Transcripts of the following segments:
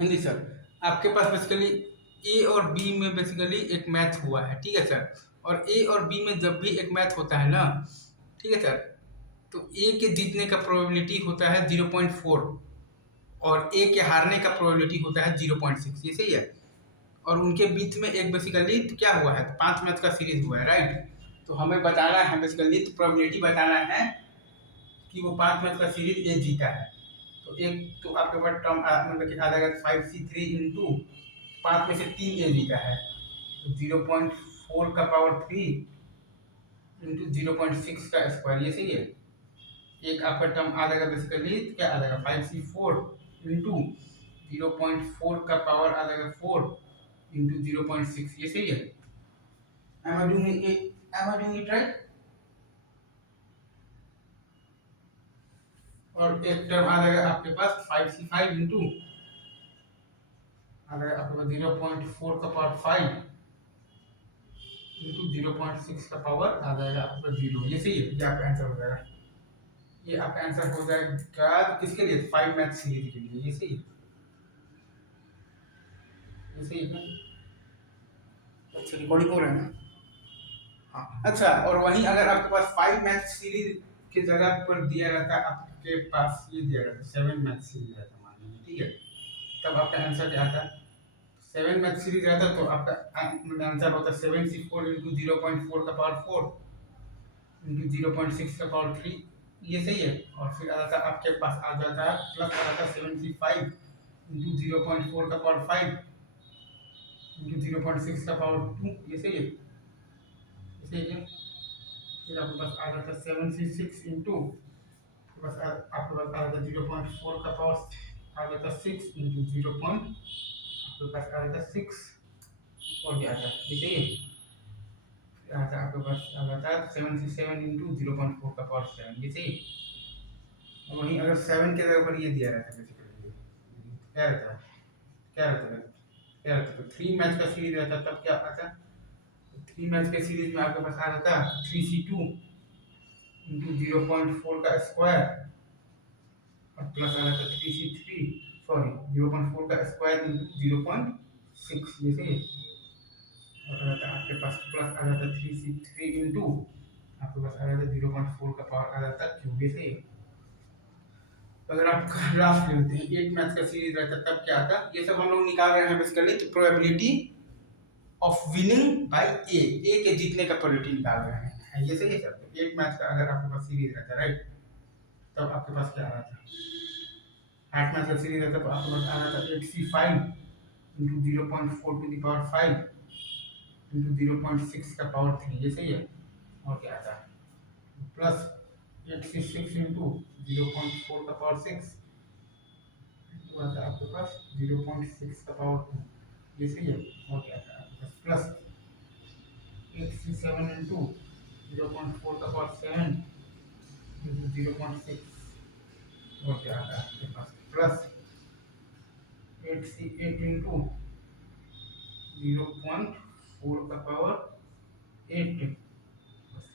हाँ जी सर, आपके पास बेसिकली ए और बी में बेसिकली एक मैच हुआ है, ठीक है सर। और ए और बी में जब भी एक मैच होता है ना, ठीक है सर, तो ए के जीतने का प्रोबेबिलिटी होता है 0.4 और ए के हारने का प्रोबेबिलिटी होता है 0.6। ये सही है। और उनके बीच में एक बेसिकली तो क्या हुआ है, तो 5 मैच का सीरीज हुआ है, राइट। तो हमें बताना है बेसिकली, तो प्रोबेबिलिटी बताना है कि वो 5 मैच का सीरीज ए जीता है। तो एक तो आपके पास टर्म मतलब कि आ जाएगा 5c3 इंटू 5 में से 3 ए जीता है, तो 0.4 का पावर 3 इंटू 0.6 का स्क्वायर। ये सही है। एक आपका टर्म आ जाएगा बेसिकली, क्या आ जाएगा 5c4 इंटू 0.4 का पावर आ जाएगा 4 इंटू 0.6। ये सही है। Am I doing it right. और एक टर्म आ जाएगा आपके पास 5c5 इंटू आ जाएगा आपके पास 0.4 का पावर 5 इंटू 0.6 का पावर आ जाएगा आपके पास 0। ये सही है। ये आपका आंसर हो जाएगा। ये आपका आंसर हो जाएगा किसके लिए, 5 मैथ सीरीज के लिए। ये सही है। ये सही है। अच्छा, रिकॉर्डिंग हो रहा है ना। हाँ अच्छा, और वहीं अगर आपके पास 5 मैथ सीरीज की जगह पर दिया रहता, आपके पास ये दिया रहता 7 मैथ सीरीज रहता मान लीजिए, ठीक है, तब आपका आंसर क्या आता। 7 मैथ सीरीज रहता तो आपका आंसर होता 7c4 इंटू 0.4 का पावर 4 इंटू 0.6 का पावर 3। ये सही है। और फिर आ जाता आपके पास आ जाता है प्लस आ जाता 7c5 इंटू 0.4 का पावर 5 इंटू 0.6 का पावर 2। ये सही है। ये सही है। फिर आपके पास आ जाता 7c6 इंटू आपके पास आ जाता 0.4 का पावर आ जाता 6 इंटू 0. आपके पास आ जाता 6 और क्या आता है। ये सही है। फिर आपके पास आ जाता है 7c7 इंटू 0.4 का पावर 7। ये सही है। और वहीं अगर 7 के जगह पर ये दिया रहता है बेसिकली, क्या रहता है, क्या रहता है, क्या रहता है, तो 3 मैच का सीरीज रहता तब क्या आता। 3 मैच के सीरीज में आपके पास आ जाता 3c2 इंटू 0.4 का स्क्वायर और प्लस आ जाता 3c3 सॉरी 0.4 का स्क्वायर इंटू 0.6। ये सही है। और आ जाता आपके पास प्लस आ जाता 3c3 इंटू आपके पास आ जाता 0.4 का पावर आ जाता क्यूब। ये सही है। अगर आप ग्राफ लेते हैं 8 मैच का सीरीज रहता तब क्या आता। ये सब हम लोग निकाल रहे हैं बेसिकली, तो प्रोबेबिलिटी ऑफ विनिंग बाय ए के जीतने का प्रोबेबिलिटी निकाल रहे हैं। ये सही है सर। तो 8 मैच का अगर आपके पास सीरीज रहता है, राइट, तब आपके पास क्या आ रहा था, 8 मैच का सीरीज रहता तो आपके पास आ रहा था 8c5 into 0.4 to the power 5 into 0.6 का पावर 3। ये सही है। और क्या आता है प्लस 8c6 इंटू 0.4 का पावर 6 आता है आपके पास 0.6 का पावर 2। ये सही है। और क्या आता है आपके पास प्लस 8c7 इंटू 0.4 का पावर 7 इंटू 0.6। और क्या आता है आपके पास प्लस 8c8 इंटू 0.4 का पावर 8। बस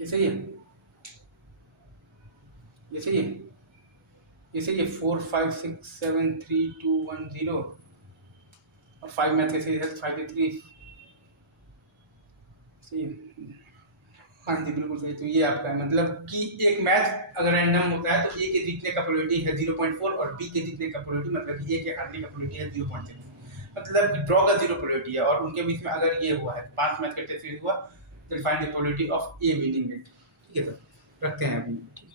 ये सही है। ये सही है। ये सही है। 4 5 6 7 3 2 1 0 और 5 मैथ के सही है 5 के 3। सही है। हाँ जी बिल्कुल सही। तो ये आपका है मतलब कि एक मैच अगर रैंडम होता है तो ए के जीतने का प्रोबेबिलिटी है 0.4 और बी के जीतने का प्रोबेबिलिटी मतलब कि ए के हारने का प्रोबेबिलिटी है 0.6। मतलब ड्रॉ का 0 प्रोबेबिलिटी है। और उनके बीच में अगर ये हुआ है 5 मैच का टेस्ट सीरीज हुआ, तो find the probability of A winning it. ठीक है सर, रखते हैं अभी। ठीक है।